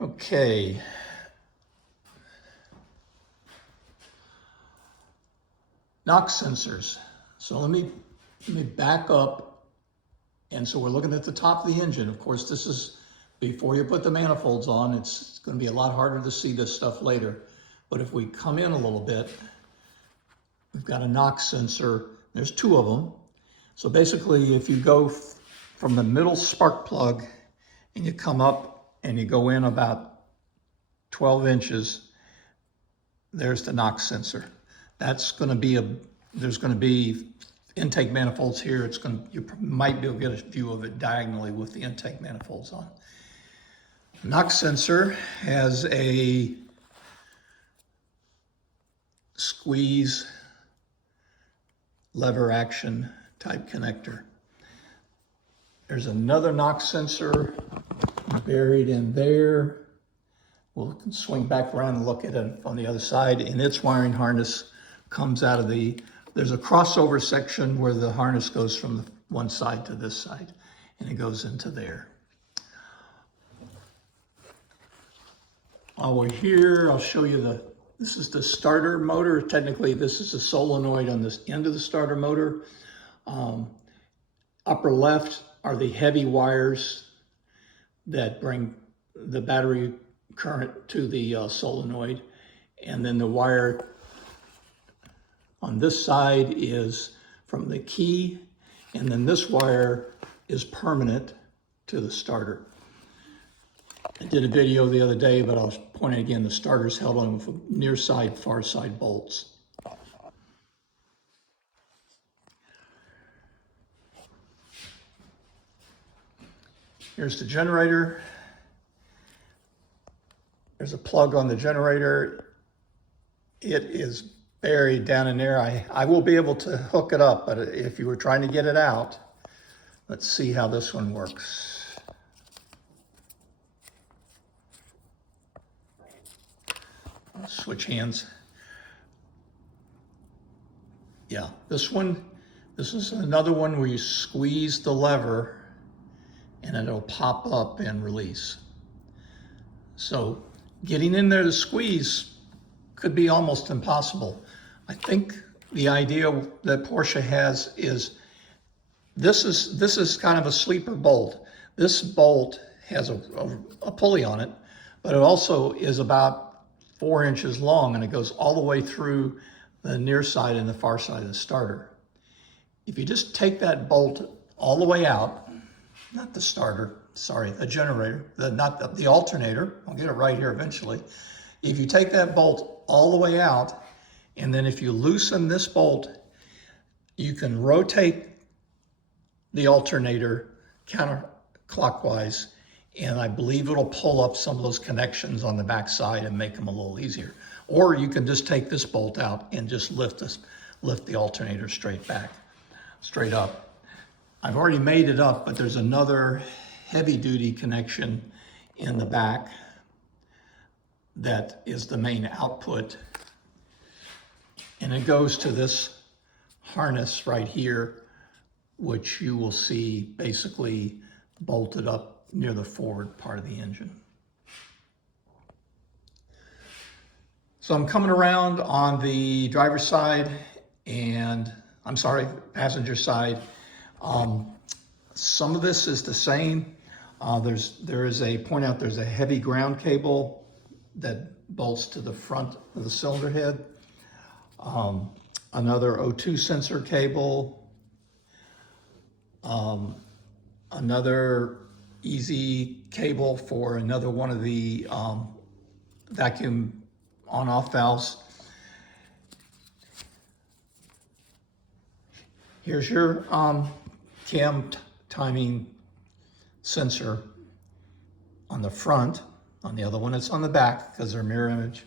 Okay. Knock sensors. So let me back up. And so we're looking at the top of the engine. Of course, this is before you put the manifolds on. It's going to be a lot harder to see this stuff later. But if we come in a little bit, we've got a knock sensor. There's two of them. So basically, if you go from the middle spark plug and you come up and you go in about 12 inches, there's the knock sensor. That's going to be there's going to be intake manifolds here. You might be able to get a view of it diagonally with the intake manifolds on. The knock sensor has a squeeze lever action type connector. There's another knock sensor buried in there. We'll swing back around and look at it on the other side, and its wiring harness comes out of there's a crossover section where the harness goes from one side to this side, and it goes into there. While we're here, I'll show you this is the starter motor. Technically, this is a solenoid on this end of the starter motor. Upper left are the heavy wires that bring the battery current to the solenoid. And then the wire on this side is from the key. And then this wire is permanent to the starter. I did a video the other day, but I'll point out again, the starter's held on with near side, far side bolts. Here's the generator. There's a plug on the generator. It is buried down in there. I will be able to hook it up, but if you were trying to get it out, let's see how this one works. Switch hands. Yeah, this is another one where you squeeze the lever and it'll pop up and release. So getting in there to squeeze could be almost impossible. I think the idea that Porsche has is this is kind of a sleeper bolt. This bolt has a pulley on it, but it also is about 4 inches long, and it goes all the way through the near side and the far side of the starter. If you just take that bolt all the way out, not the starter, sorry, the generator, not the alternator, I'll get it right here eventually. If you take that bolt all the way out, and then if you loosen this bolt, you can rotate the alternator counterclockwise, and I believe it'll pull up some of those connections on the back side and make them a little easier. Or you can just take this bolt out and just lift the alternator straight up. I've already made it up, but there's another heavy-duty connection in the back that is the main output. And it goes to this harness right here, which you will see basically bolted up near the forward part of the engine. So I'm coming around on the driver's side and, passenger side. Some of this is the same. There's a heavy ground cable that bolts to the front of the cylinder head. Another O2 sensor cable. Another easy cable for another one of the vacuum on-off valves. Here's your cam timing sensor on the front. On the other one, it's on the back because they're mirror image.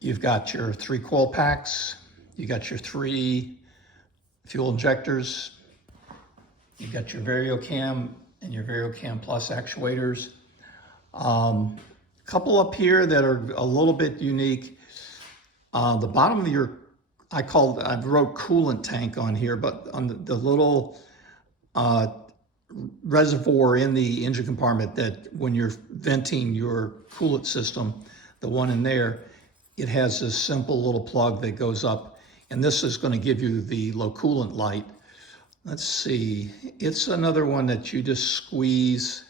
You've got your 3 coil packs. You got your 3 fuel injectors. You've got your VarioCam and your VarioCam Plus actuators. A couple up here that are a little bit unique. The bottom of your, I wrote coolant tank on here, but on the little reservoir in the engine compartment that when you're venting your coolant system, the one in there, it has this simple little plug that goes up, and this is going to give you the low coolant light. Let's see, it's another one that you just squeeze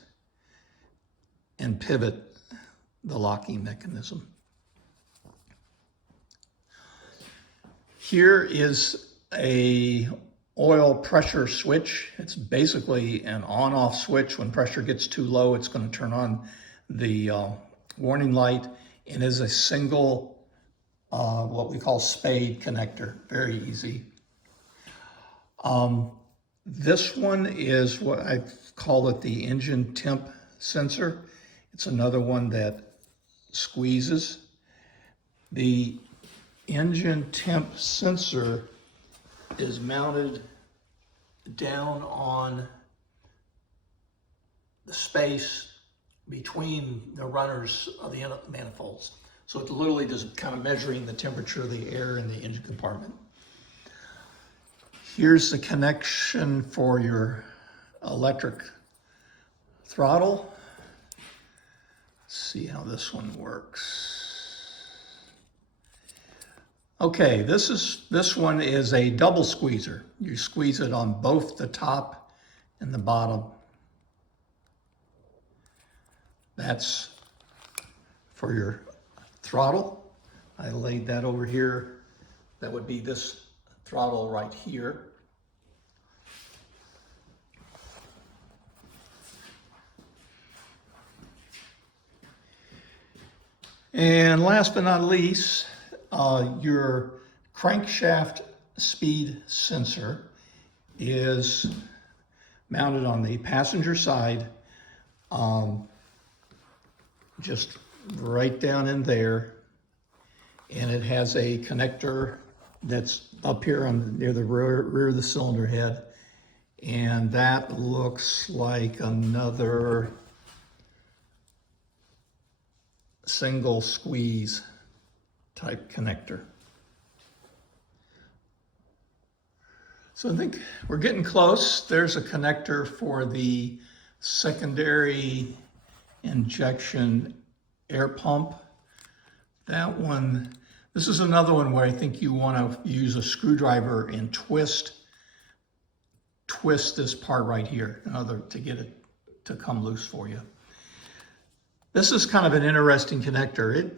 and pivot the locking mechanism. Here is a oil pressure switch. It's basically an on-off switch. When pressure gets too low, it's going to turn on the warning light, and is a single what we call spade connector. Very easy. This one is what I call it the engine temp sensor. It's another one that squeezes. The engine temp sensor is mounted down on the space between the runners of the manifolds. So it's literally just kind of measuring the temperature of the air in the engine compartment. Here's the connection for your electric throttle. Let's see how this one works. Okay, this one is a double squeezer. You squeeze it on both the top and the bottom. That's for your throttle. I laid that over here. That would be this throttle right here. And last but not least, your crankshaft speed sensor is mounted on the passenger side, just right down in there, and it has a connector that's up here near the rear of the cylinder head, and that looks like another single squeeze type connector. So I think we're getting close. There's a connector for the secondary injection air pump. That one, this is another one where I think you want to use a screwdriver and twist this part right here in order to get it to come loose for you. This is kind of an interesting connector.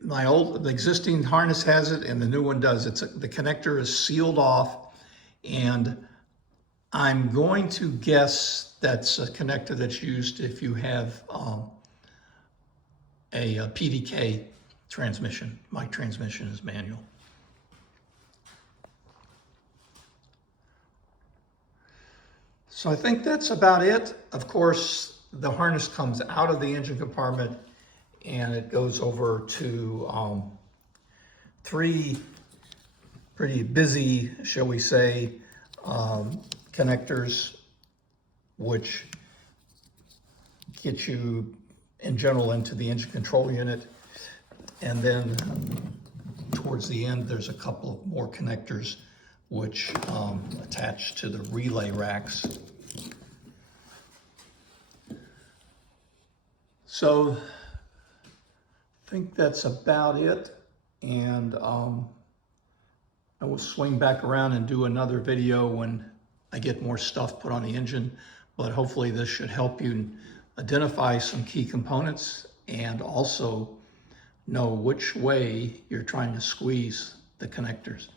The existing harness has it, and the new one does. The connector is sealed off, and I'm going to guess that's a connector that's used if you have a PDK transmission. My transmission is manual. So I think that's about it. Of course, the harness comes out of the engine compartment and it goes over to 3 pretty busy, shall we say, connectors, which get you in general into the engine control unit. And then towards the end, there's a couple of more connectors which attach to the relay racks. So I think that's about it. And I will swing back around and do another video when I get more stuff put on the engine. But hopefully this should help you identify some key components and also know which way you're trying to squeeze the connectors.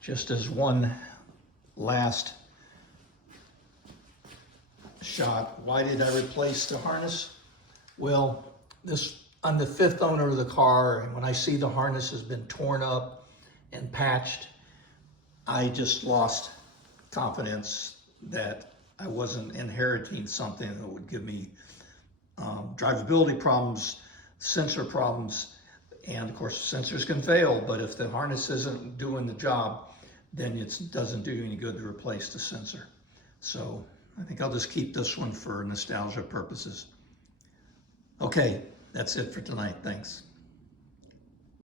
Just as one last shot, why did I replace the harness? Well, I'm the 5th owner of the car, and when I see the harness has been torn up and patched, I just lost confidence that I wasn't inheriting something that would give me drivability problems, sensor problems, and of course sensors can fail, but if the harness isn't doing the job, then it doesn't do you any good to replace the sensor. So I think I'll just keep this one for nostalgia purposes. Okay, that's it for tonight. Thanks.